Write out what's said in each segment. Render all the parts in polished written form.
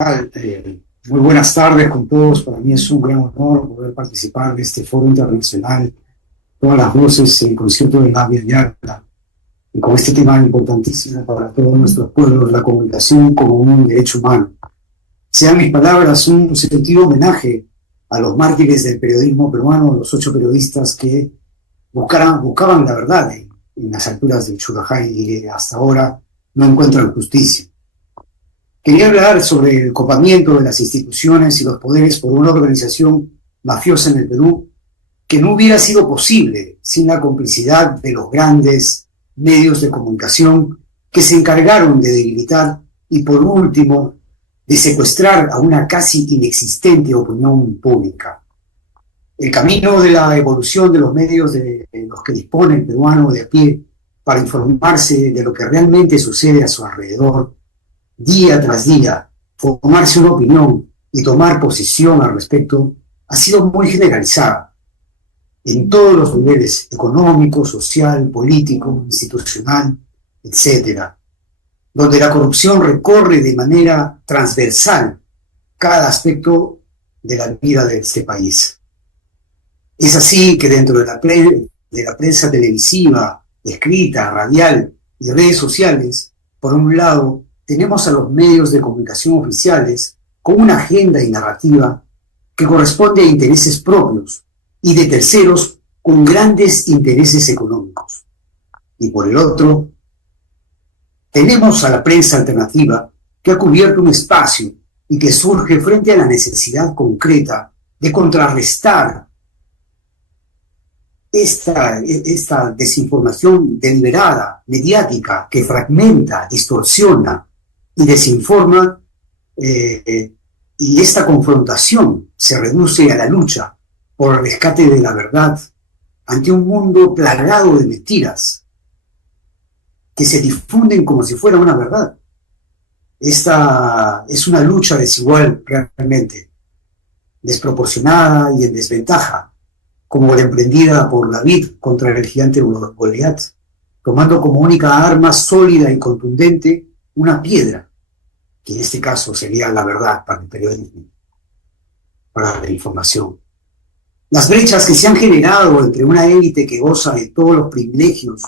Muy buenas tardes con todos. Para mí es un gran honor poder participar de este foro internacional, todas las voces en concierto de la Yala, y con este tema importantísimo para todos nuestros pueblos, la comunicación como un derecho humano. Sean mis palabras un sentido homenaje a los mártires del periodismo peruano, los 8 periodistas que buscaban la verdad en las alturas del Churajay y que hasta ahora no encuentran justicia. Quería hablar sobre el copamiento de las instituciones y los poderes por una organización mafiosa en el Perú que no hubiera sido posible sin la complicidad de los grandes medios de comunicación que se encargaron de debilitar y, por último, de secuestrar a una casi inexistente opinión pública. El camino de la evolución de los medios de los que dispone el peruano de a pie para informarse de lo que realmente sucede a su alrededor día tras día, formarse una opinión y tomar posición al respecto, ha sido muy generalizada en todos los niveles: económico, social, político, institucional, etcétera, donde la corrupción recorre de manera transversal cada aspecto de la vida de este país. Es así que dentro de la prensa televisiva, escrita, radial y redes sociales, por un lado, tenemos a los medios de comunicación oficiales con una agenda y narrativa que corresponde a intereses propios y de terceros con grandes intereses económicos. Y por el otro, tenemos a la prensa alternativa que ha cubierto un espacio y que surge frente a la necesidad concreta de contrarrestar esta desinformación deliberada, mediática, que fragmenta, distorsiona y desinforma, y esta confrontación se reduce a la lucha por el rescate de la verdad ante un mundo plagado de mentiras que se difunden como si fuera una verdad. Esta es una lucha desigual realmente, desproporcionada y en desventaja, como la emprendida por David contra el gigante Goliat, tomando como única arma sólida y contundente una piedra, que en este caso sería la verdad para el periodismo, para la información. Las brechas que se han generado entre una élite que goza de todos los privilegios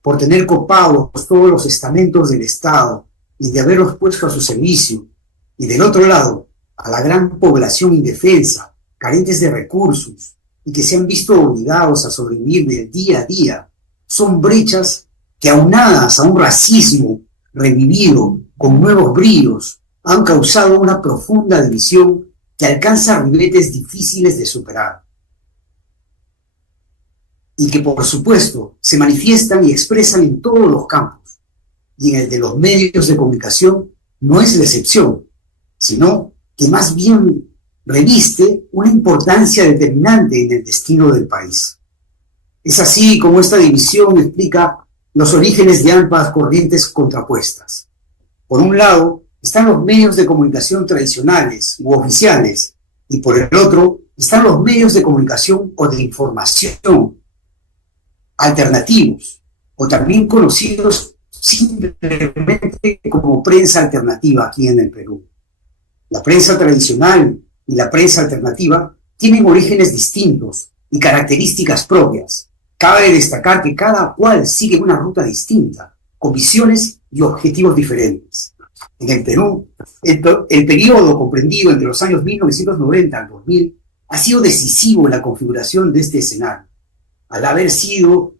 por tener copados todos los estamentos del Estado y de haberlos puesto a su servicio, y del otro lado, a la gran población indefensa, carentes de recursos, y que se han visto obligados a sobrevivir del día a día, son brechas que, aunadas a un racismo revivido con nuevos bríos, han causado una profunda división que alcanza ribetes difíciles de superar, y que por supuesto se manifiestan y expresan en todos los campos, y en el de los medios de comunicación no es la excepción, sino que más bien reviste una importancia determinante en el destino del país. Es así como esta división explica los orígenes de ambas corrientes contrapuestas. Por un lado están los medios de comunicación tradicionales u oficiales, y por el otro están los medios de comunicación o de información alternativos, o también conocidos simplemente como prensa alternativa aquí en el Perú. La prensa tradicional y la prensa alternativa tienen orígenes distintos y características propias. Cabe destacar que cada cual sigue una ruta distinta, con visiones y objetivos diferentes. En el Perú, el periodo comprendido entre los años 1990 al 2000 ha sido decisivo en la configuración de este escenario, al haber sido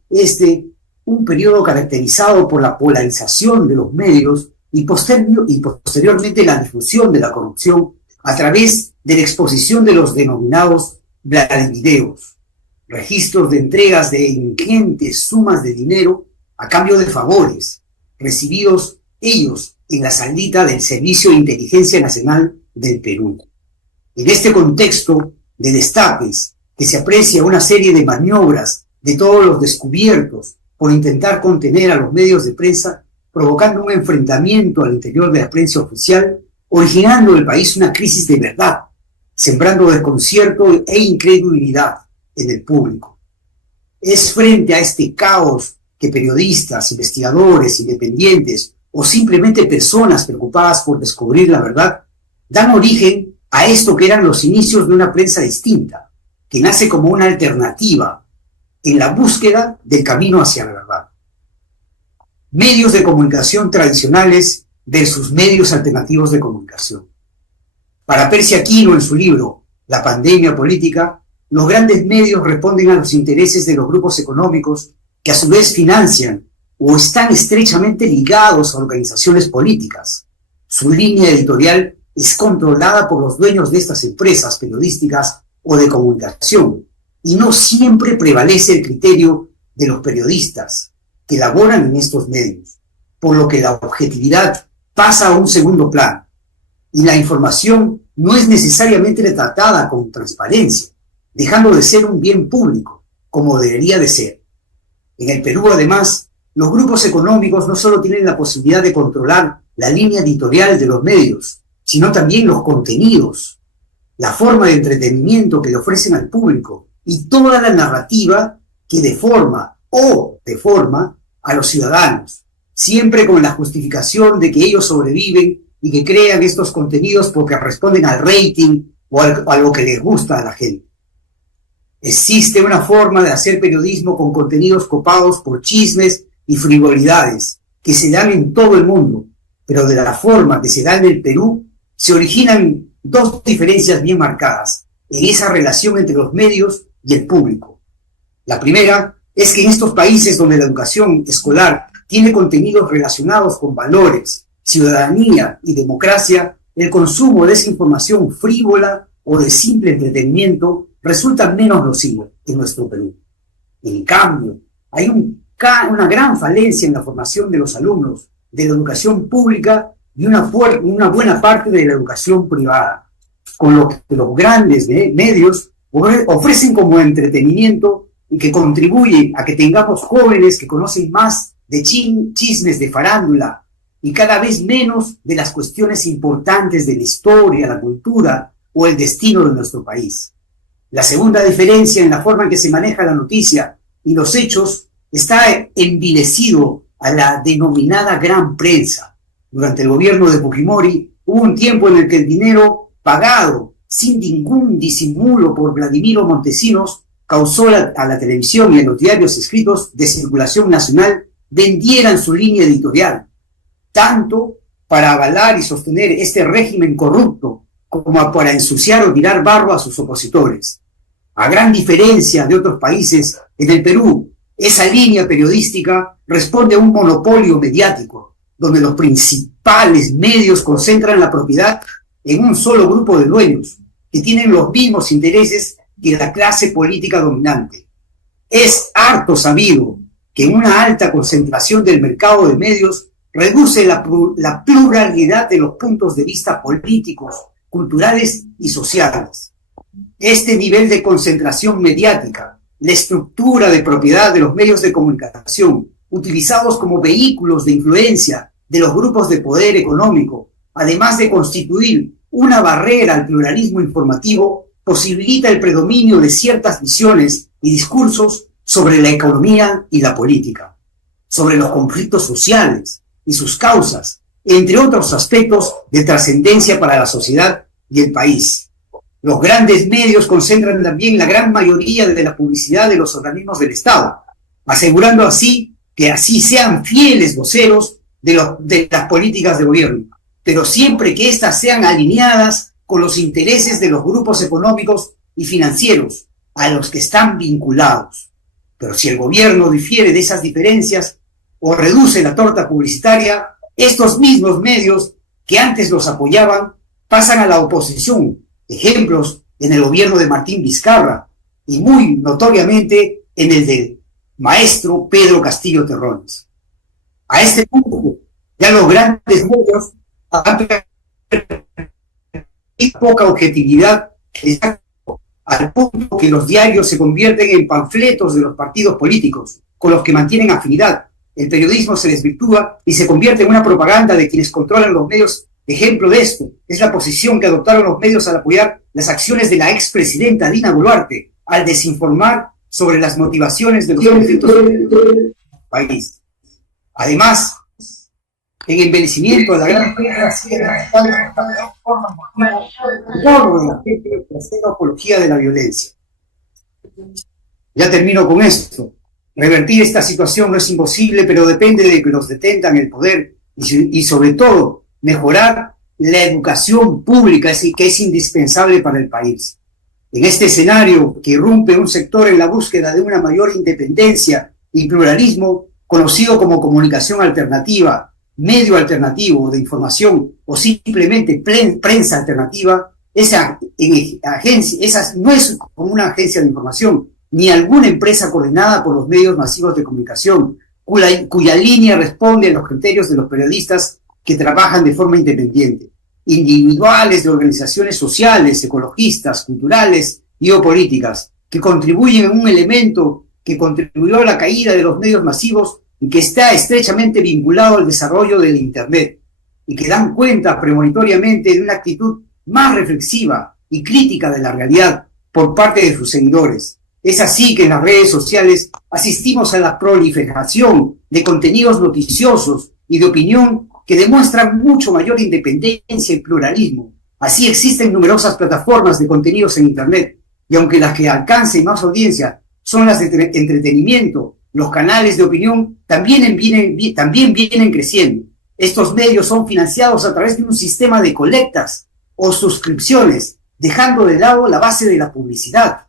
un periodo caracterizado por la polarización de los medios y posteriormente la difusión de la corrupción a través de la exposición de los denominados Vladimireos, registros de entregas de ingentes sumas de dinero a cambio de favores, recibidos ellos en la saldita del Servicio de Inteligencia Nacional del Perú. En este contexto de destapes, que se aprecia una serie de maniobras de todos los descubiertos por intentar contener a los medios de prensa, provocando un enfrentamiento al interior de la prensa oficial, originando en el país una crisis de verdad, sembrando desconcierto e incredulidad en el público. Es frente a este caos que periodistas, investigadores, independientes o simplemente personas preocupadas por descubrir la verdad dan origen a esto que eran los inicios de una prensa distinta, que nace como una alternativa en la búsqueda del camino hacia la verdad. Medios de comunicación tradicionales versus medios alternativos de comunicación. Para Percy Aquino, en su libro La pandemia política, los grandes medios responden a los intereses de los grupos económicos que a su vez financian o están estrechamente ligados a organizaciones políticas. Su línea editorial es controlada por los dueños de estas empresas periodísticas o de comunicación, y no siempre prevalece el criterio de los periodistas que laboran en estos medios, por lo que la objetividad pasa a un segundo plano, y la información no es necesariamente tratada con transparencia, dejando de ser un bien público, como debería de ser. En el Perú, además, los grupos económicos no solo tienen la posibilidad de controlar la línea editorial de los medios, sino también los contenidos, la forma de entretenimiento que le ofrecen al público y toda la narrativa que deforma a los ciudadanos, siempre con la justificación de que ellos sobreviven y que crean estos contenidos porque responden al rating o a lo que les gusta a la gente. Existe una forma de hacer periodismo con contenidos copados por chismes y frivolidades que se dan en todo el mundo, pero de la forma que se da en el Perú se originan dos diferencias bien marcadas en esa relación entre los medios y el público. La primera es que en estos países donde la educación escolar tiene contenidos relacionados con valores, ciudadanía y democracia, el consumo de esa información frívola o de simple entretenimiento resulta menos nocivo en nuestro Perú. En cambio, hay una gran falencia en la formación de los alumnos de la educación pública y una buena parte de la educación privada, con lo que los grandes medios ofrecen como entretenimiento y que contribuye a que tengamos jóvenes que conocen más de chismes de farándula y cada vez menos de las cuestiones importantes de la historia, la cultura o el destino de nuestro país. La segunda diferencia en la forma en que se maneja la noticia y los hechos está envilecido a la denominada gran prensa. Durante el gobierno de Fujimori hubo un tiempo en el que el dinero pagado sin ningún disimulo por Vladimiro Montesinos causó a la televisión y a los diarios escritos de circulación nacional vendieran su línea editorial, tanto para avalar y sostener este régimen corrupto como para ensuciar o tirar barro a sus opositores. A gran diferencia de otros países, en el Perú, esa línea periodística responde a un monopolio mediático, donde los principales medios concentran la propiedad en un solo grupo de dueños, que tienen los mismos intereses que la clase política dominante. Es harto sabido que una alta concentración del mercado de medios reduce la pluralidad de los puntos de vista políticos, culturales y sociales. Este nivel de concentración mediática, la estructura de propiedad de los medios de comunicación, utilizados como vehículos de influencia de los grupos de poder económico, además de constituir una barrera al pluralismo informativo, posibilita el predominio de ciertas visiones y discursos sobre la economía y la política, sobre los conflictos sociales y sus causas, entre otros aspectos de trascendencia para la sociedad y el país. Los grandes medios concentran también la gran mayoría de la publicidad de los organismos del Estado, asegurando así que así sean fieles voceros de las políticas de gobierno, pero siempre que éstas sean alineadas con los intereses de los grupos económicos y financieros a los que están vinculados. Pero si el gobierno difiere de esas diferencias o reduce la torta publicitaria, estos mismos medios que antes los apoyaban pasan a la oposición. Ejemplos en el gobierno de Martín Vizcarra y muy notoriamente en el del maestro Pedro Castillo Terrones. A este punto, ya los grandes medios han poca objetividad, al punto que los diarios se convierten en panfletos de los partidos políticos con los que mantienen afinidad. El periodismo se desvirtúa y se convierte en una propaganda de quienes controlan los medios. Ejemplo de esto es la posición que adoptaron los medios al apoyar las acciones de la expresidenta Dina Boluarte al desinformar sobre las motivaciones de los conflictos del país. Además, en embellecimiento de la gran guerra haciendo apología de la violencia. Ya termino con esto. Revertir esta situación no es imposible, pero depende de que los detengan el poder y sobre todo mejorar la educación pública, que es indispensable para el país. En este escenario que irrumpe un sector en la búsqueda de una mayor independencia y pluralismo, conocido como comunicación alternativa, medio alternativo de información o simplemente prensa alternativa, esa no es como una agencia de información, ni alguna empresa coordinada por los medios masivos de comunicación, cuya línea responde a los criterios de los periodistas que trabajan de forma independiente, individuales de organizaciones sociales, ecologistas, culturales y o políticas, que contribuyen en un elemento que contribuyó a la caída de los medios masivos y que está estrechamente vinculado al desarrollo del Internet, y que dan cuenta premonitoriamente de una actitud más reflexiva y crítica de la realidad por parte de sus seguidores. Es así que en las redes sociales asistimos a la proliferación de contenidos noticiosos y de opinión que demuestran mucho mayor independencia y pluralismo. Así existen numerosas plataformas de contenidos en Internet, y aunque las que alcancen más audiencia son las de entretenimiento, los canales de opinión también vienen creciendo. Estos medios son financiados a través de un sistema de colectas o suscripciones, dejando de lado la base de la publicidad.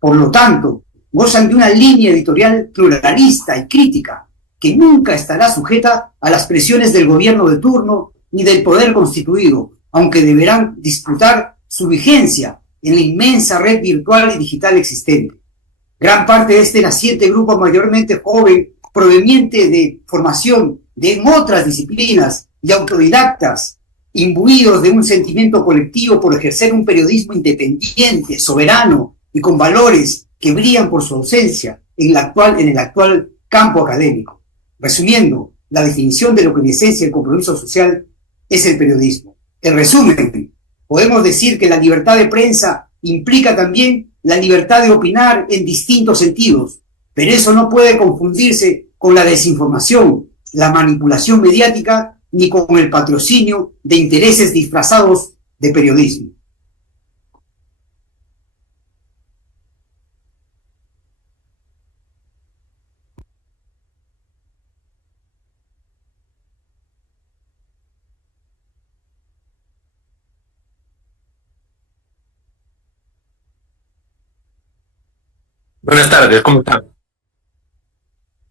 Por lo tanto, gozan de una línea editorial pluralista y crítica, que nunca estará sujeta a las presiones del gobierno de turno ni del poder constituido, aunque deberán disputar su vigencia en la inmensa red virtual y digital existente. Gran parte de este naciente grupo mayormente joven, proveniente de formación de otras disciplinas y autodidactas, imbuidos de un sentimiento colectivo por ejercer un periodismo independiente, soberano y con valores que brillan por su ausencia en el actual campo académico. Resumiendo, la definición de lo que en esencia el compromiso social es el periodismo. En resumen, podemos decir que la libertad de prensa implica también la libertad de opinar en distintos sentidos, pero eso no puede confundirse con la desinformación, la manipulación mediática, ni con el patrocinio de intereses disfrazados de periodismo. Buenas tardes, ¿cómo están?